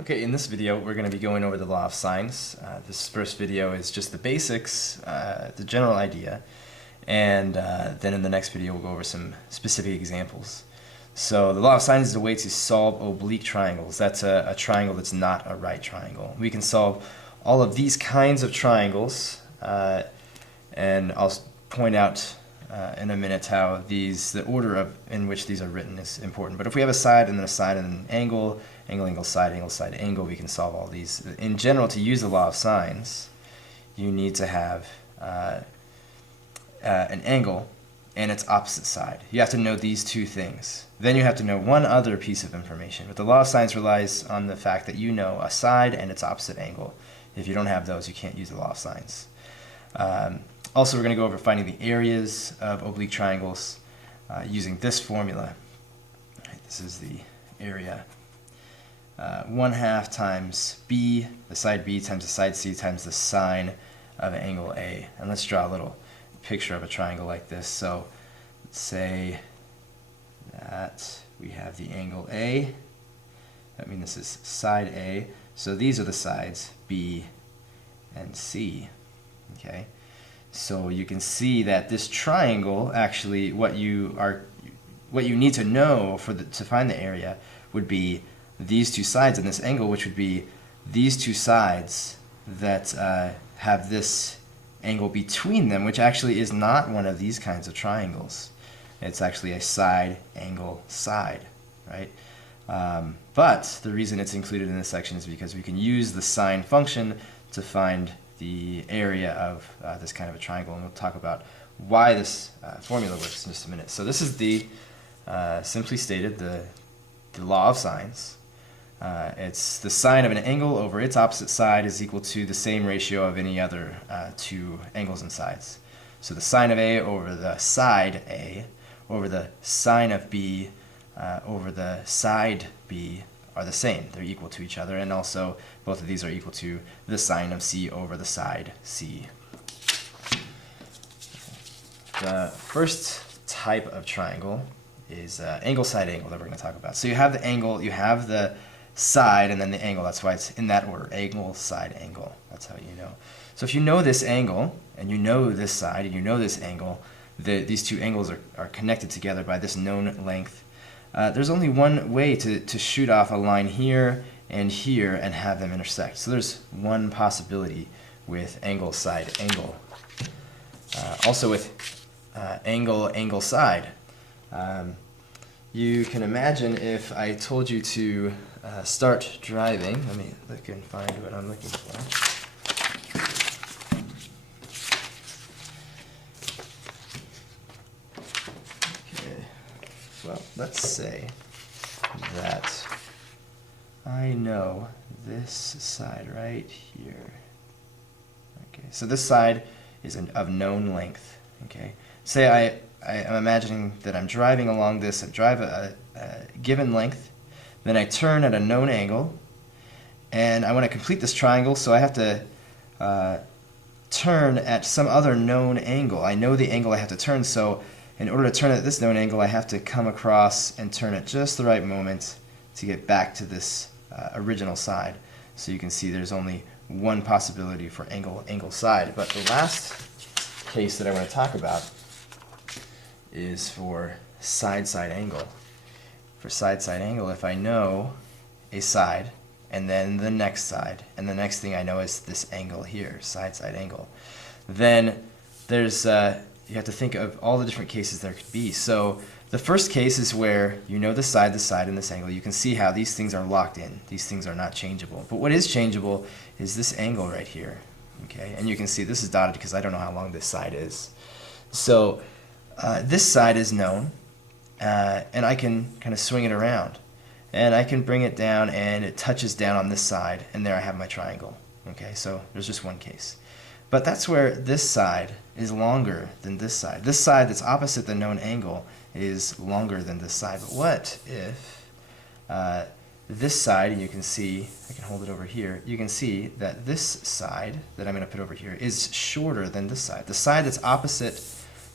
Okay, in this video we're going to be going over the law of sines. This first video is just the basics, the general idea, and then in the next video we'll go over some specific examples. So the law of sines is a way to solve oblique triangles. That's a triangle that's not a right triangle. We can solve all of these kinds of triangles, and I'll point out in a minute how the order in which these are written is important. But if we have a side and then a side and an angle, angle, side, angle, we can solve all these. In general, to use the law of sines, you need to have an angle and its opposite side. You have to know these two things. Then you have to know one other piece of information. But the law of sines relies on the fact that you know a side and its opposite angle. If you don't have those, you can't use the law of sines. Also, we're going to go over finding the areas of oblique triangles using this formula. This is the area. 1/2 times b, the side b, times the side c, times the sine of an angle A. And let's draw a little picture of a triangle like this. So let's say that we have the angle A. That means this is side A. So these are the sides B and C. Okay. So you can see that this triangle, actually, what you need to know to find the area would be these two sides in this angle, which would be these two sides that have this angle between them, which actually is not one of these kinds of triangles. It's actually a side, angle, side, right? But the reason it's included in this section is because we can use the sine function to find the area of this kind of a triangle, and we'll talk about why this formula works in just a minute. So this is the, simply stated, the law of sines. It's the sine of an angle over its opposite side is equal to the same ratio of any other two angles and sides. So the sine of A over the side A over the sine of B over the side B are the same. They're equal to each other, and also both of these are equal to the sine of C over the side C. The first type of triangle is angle, side, angle that we're going to talk about. So you have the angle, you have the side, and then the angle. That's why it's in that order: angle, side, angle. That's how you know. So if you know this angle, and you know this side, and you know this angle, these two angles are connected together by this known length. There's only one way to shoot off a line here and here and have them intersect. So there's one possibility with angle, side, angle. Also with angle, angle, side. You can imagine if I told you to start driving. Let me look and find what I'm looking for. Okay. Well, let's say that I know this side right here. Okay, so this side is of known length. Okay, say I'm imagining that I'm driving along this. I drive a given length, then I turn at a known angle, and I want to complete this triangle, so I have to turn at some other known angle. I know the angle I have to turn, so in order to turn at this known angle, I have to come across and turn at just the right moment to get back to this original side. So you can see there's only one possibility for angle, angle, side. But the last case that I want to talk about is for side, side, angle. For side, side, angle, if I know a side, and then the next side, and the next thing I know is this angle here, side, side, angle, then there's you have to think of all the different cases there could be. So the first case is where you know the side, and this angle. You can see how these things are locked in. These things are not changeable. But what is changeable is this angle right here. Okay, and you can see this is dotted because I don't know how long this side is. So this side is known, and I can kind of swing it around. And I can bring it down, and it touches down on this side, and there I have my triangle. Okay, so there's just one case. But that's where this side is longer than this side. This side that's opposite the known angle is longer than this side. But what if this side, and you can see, I can hold it over here, you can see that this side that I'm going to put over here is shorter than this side. The side that's opposite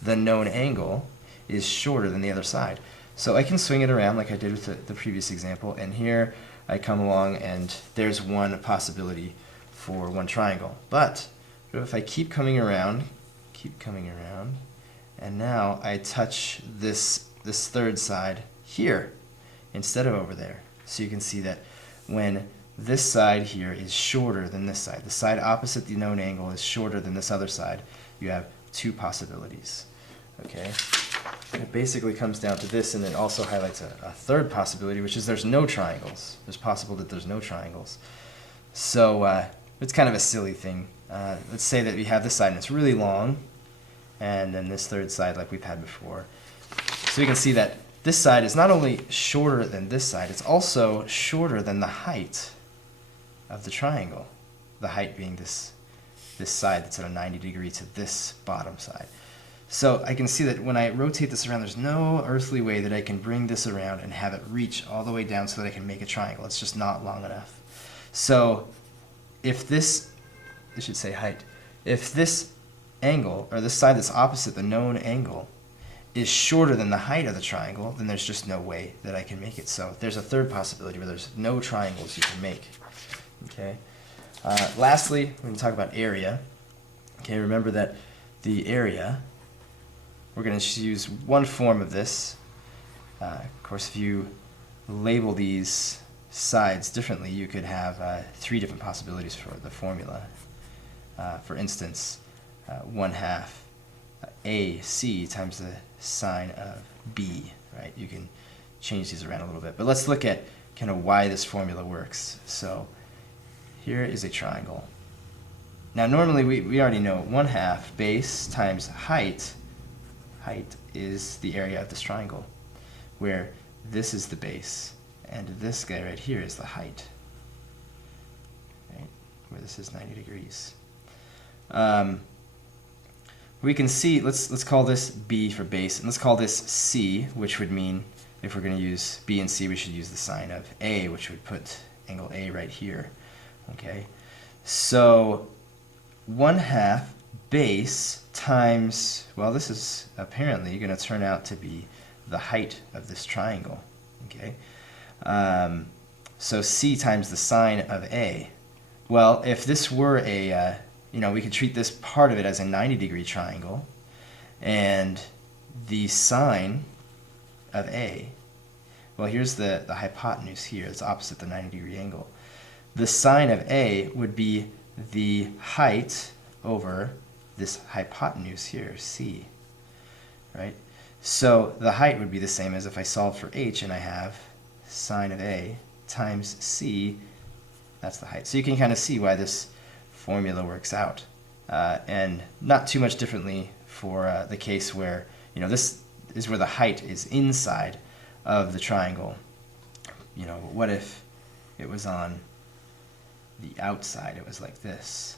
the known angle is shorter than the other side. So I can swing it around like I did with the previous example, and here I come along and there's one possibility for one triangle. But if I keep coming around, and now I touch this third side here instead of over there. So you can see that when this side here is shorter than this side, the side opposite the known angle is shorter than this other side, you have two possibilities. Okay? It basically comes down to this, and it also highlights a third possibility, which is there's no triangles. It's possible that there's no triangles. So it's kind of a silly thing. Let's say that we have this side and it's really long, and then this third side like we've had before. So we can see that this side is not only shorter than this side, it's also shorter than the height of the triangle. The height being this side that's at a 90 degree to this bottom side. So I can see that when I rotate this around, there's no earthly way that I can bring this around and have it reach all the way down so that I can make a triangle. It's just not long enough. So if this, I should say height, if this angle, or this side that's opposite the known angle, is shorter than the height of the triangle, then there's just no way that I can make it. So there's a third possibility where there's no triangles you can make. Okay. Lastly, we're going to talk about area. Okay, remember that the area, we're going to use one form of this. Of course, if you label these sides differently, you could have three different possibilities for the formula. For instance, 1/2 AC times the sine of B, right? You can change these around a little bit. But let's look at kind of why this formula works. So here is a triangle. Now normally we already know 1/2 base times height. Height is the area of this triangle, where this is the base and this guy right here is the height, right? Where this is 90 degrees. We can see, let's call this B for base, and let's call this C, which would mean if we're going to use B and C, we should use the sine of A, which would put angle A right here. Okay, so 1/2 base times, well, this is apparently going to turn out to be the height of this triangle. Okay, so C times the sine of A. Well, if this were a we could treat this part of it as a 90-degree triangle, and the sine of A, well, here's the hypotenuse here. It's opposite the 90-degree angle. The sine of A would be the height over this hypotenuse here, C, right? So the height would be the same as if I solve for H and I have sine of A times C, that's the height. So you can kind of see why this formula works out, and not too much differently for the case where this is where the height is inside of the triangle. What if it was on the outside? It was like this.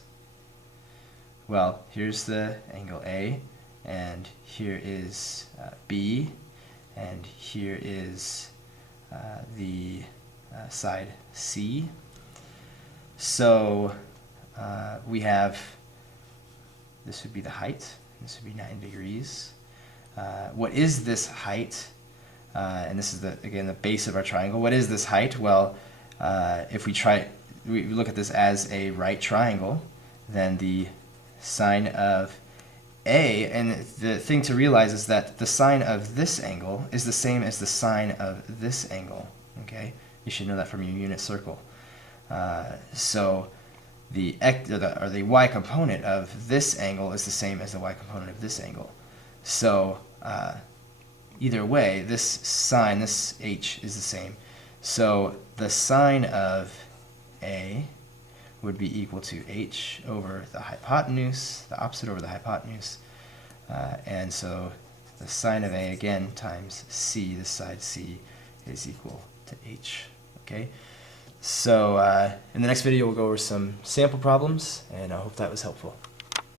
Well, here's the angle A, and here is B, and here is the side C. So we have, this would be the height, this would be 90 degrees. What is this height? And this is, again, the base of our triangle. What is this height? Well, if we look at this as a right triangle, then the sine of A, and the thing to realize is that the sine of this angle is the same as the sine of this angle. Okay, you should know that from your unit circle. So the y component of this angle is the same as the y component of this angle. So either way, this sine, this h, is the same. So the sine of A would be equal to h over the hypotenuse, the opposite over the hypotenuse. And so the sine of A, again, times c, this side c, is equal to h. Okay? So in the next video, we'll go over some sample problems, and I hope that was helpful.